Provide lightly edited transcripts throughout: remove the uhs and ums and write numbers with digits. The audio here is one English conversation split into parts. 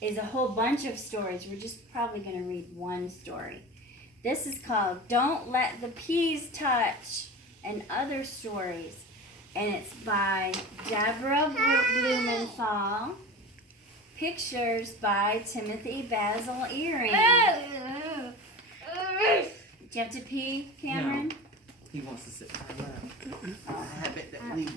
is a whole bunch of stories. We're just probably going to read one story. This is called Don't Let the Peas Touch and Other Stories. And it's by Deborah Blumenthal. Pictures by Timothy Basil Earring. Do you have to pee, Cameron? No. He wants to sit by a habit that we...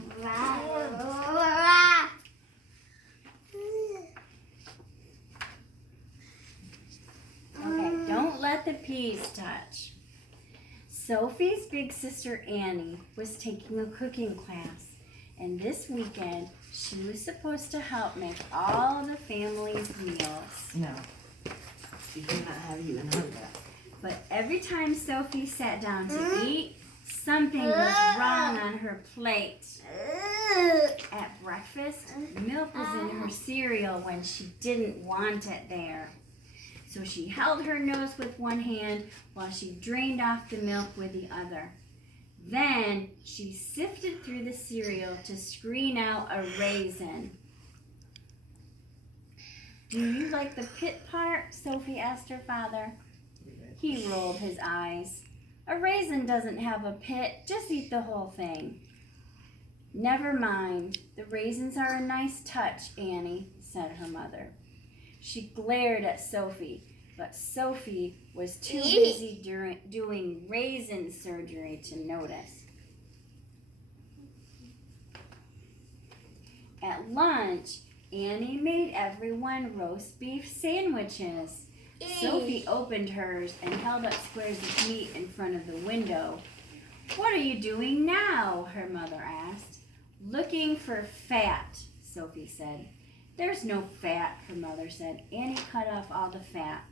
Okay, don't let the peas touch. Sophie's big sister Annie was taking a cooking class, and this weekend she was supposed to help make all the family's meals. No. She cannot have even heard that. But every time Sophie sat down to eat, something was wrong on her plate. At breakfast, milk was in her cereal when she didn't want it there. So she held her nose with one hand while she drained off the milk with the other. Then she sifted through the cereal to screen out a raisin. Do you like the pit part? Sophie asked her father. He rolled his eyes. A raisin doesn't have a pit. Just eat the whole thing. Never mind. The raisins are a nice touch, Annie, said her mother. She glared at Sophie, but Sophie was too busy doing raisin surgery to notice. At lunch, Annie made everyone roast beef sandwiches. Sophie opened hers and held up squares of meat in front of the window. What are you doing now? Her mother asked. Looking for fat, Sophie said. There's no fat, her mother said. Annie cut off all the fat.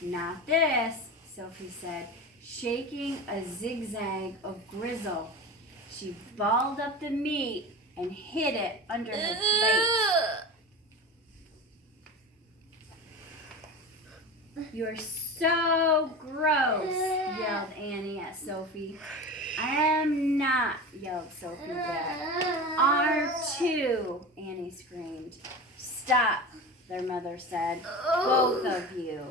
Not this, Sophie said, shaking a zigzag of grizzle. She balled up the meat and hid it under her plate. You're so gross, yelled Annie at Sophie. I am not, yelled Sophie back. Are too, Annie screamed. Stop, their mother said. Both of you.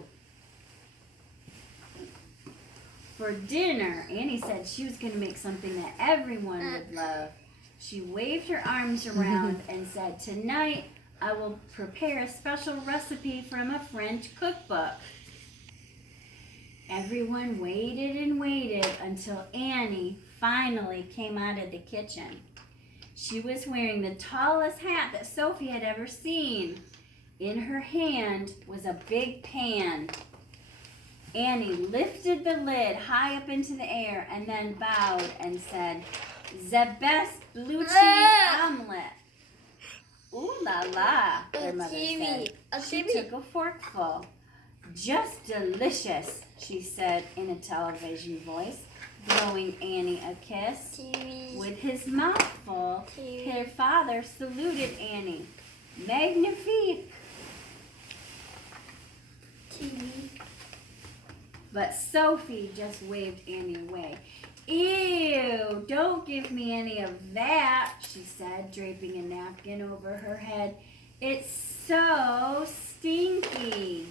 For dinner, Annie said she was going to make something that everyone would love. She waved her arms around and said, tonight I will prepare a special recipe from a French cookbook. Everyone waited and waited until Annie finally came out of the kitchen. She was wearing the tallest hat that Sophie had ever seen. In her hand was a big pan. Annie lifted the lid high up into the air and then bowed and said, "The best blue cheese omelet." Ooh la la, their mother said. She took a forkful. Just delicious, she said in a television voice, blowing Annie a kiss. With his mouth full, her father saluted Annie. Magnifique. But Sophie just waved Annie away. Ew, don't give me any of that, she said, draping a napkin over her head. It's so stinky.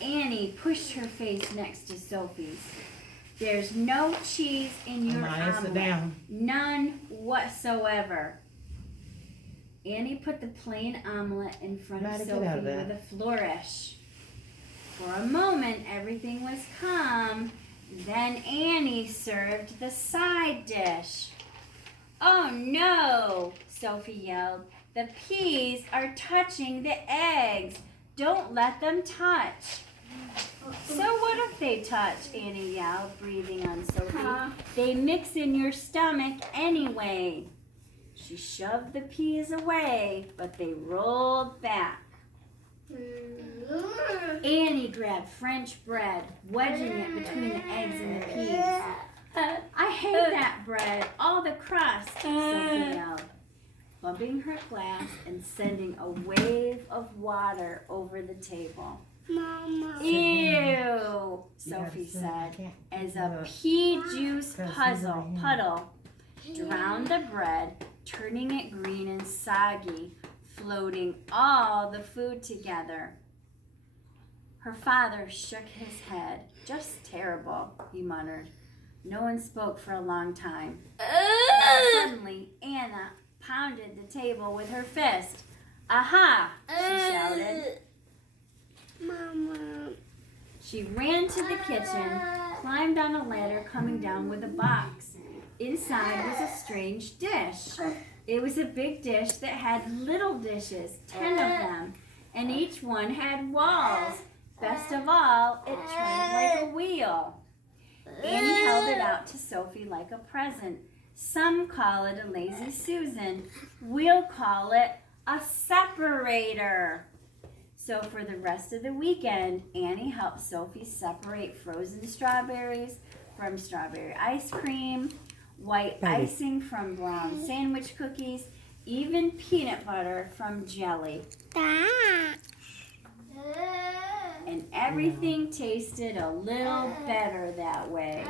Annie pushed her face next to Sophie's. There's no cheese in your omelet. None whatsoever. Annie put the plain omelet in front of Sophie with a flourish. For a moment, everything was calm. Then Annie served the side dish. Oh no, Sophie yelled. The peas are touching the eggs. Don't let them touch. So what if they touch? Annie yelled, breathing on Sophie. They mix in your stomach anyway. She shoved the peas away, but they rolled back. Annie grabbed French bread, wedging it between the eggs and the peas. I hate that bread, all the crust, Sophie yelled, bumping her glass and sending a wave of water over the table. Mama. Ew, Sophie said, as a pea juice puddle drowned the bread, turning it green and soggy, floating all the food together. Her father shook his head. Just terrible, he muttered. No one spoke for a long time. Then suddenly, Anna pounded the table with her fist. Aha! She shouted. Mama. She ran to the kitchen, climbed on a ladder coming down with a box. Inside was a strange dish. It was a big dish that had little dishes, 10 of them, and each one had walls. Best of all, it turned like a wheel. Annie held it out to Sophie like a present. Some call it a lazy Susan. We'll call it a separator. So for the rest of the weekend, Annie helped Sophie separate frozen strawberries from strawberry ice cream, white icing from brown sandwich cookies, even peanut butter from jelly. And everything tasted a little better that way.